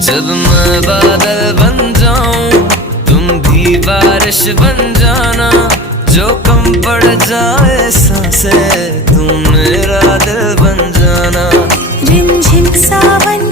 जब मैं बादल बन जाऊं तुम भी बारिश बन जाना, जो कम पड़ जाए सांसें तुम मेरा दिल बन जाना। रिमझिम सावन